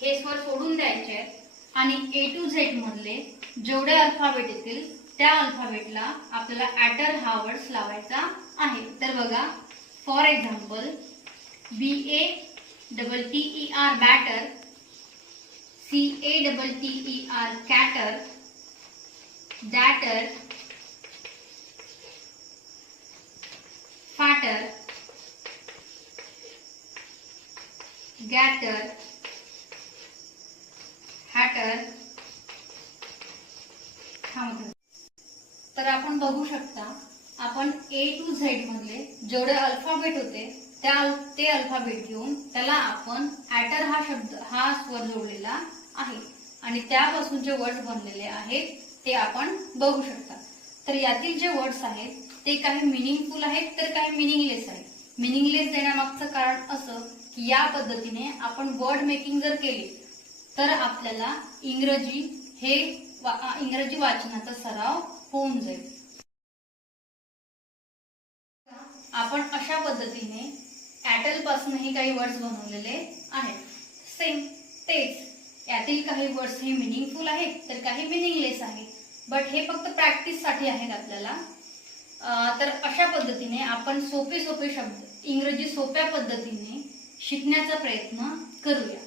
हे स्वर सोडून द्यायचे आहेत आणि ए टू झेड मधले जेवढे अल्फाबेट येतील त्या अल्फाबेटला आपल्याला ॲटर हा वर्ड्स लावायचा आहे. तर बघा for example B A double T E R batter C A double T E R catter datter fatter gatter थांबतो तर आपण बघू शकता आपण ए टू झेड मधले जेवढे अल्फाबेट होते त्या ते अल्फाबेट घेऊन त्याला आपण ॲटर हा शब्द हा स्वर जोडलेला आहे. आणि त्यापासून जे वर्ड्स बनलेले आहेत ते आपण बघू शकता. तर यातील जे वर्ड्स आहेत ते काही मिनिंगफुल आहेत तर काही मिनिंगलेस आहेत. मिनिंगलेस देण्यामागचं कारण असं की या पद्धतीने आपण वर्ड मेकिंग जर केली तर आपल्याला इंग्रजी हे वा- इंग्रजी वाचनाचा सराव होऊन जाईल. आपण अशा पद्धतीने ॲटल पासूनही काही वर्ड्स बनवलेले आहेत. सेम तेच यातील काही वर्ड्स हे मिनिंगफुल आहेत तर काही मिनिंगलेस आहेत. बट हे फक्त प्रॅक्टिससाठी आहेत आपल्याला. तर अशा पद्धतीने आपण सोपे सोपे शब्द इंग्रजी सोप्या पद्धतीने शिकण्याचा प्रयत्न करूया.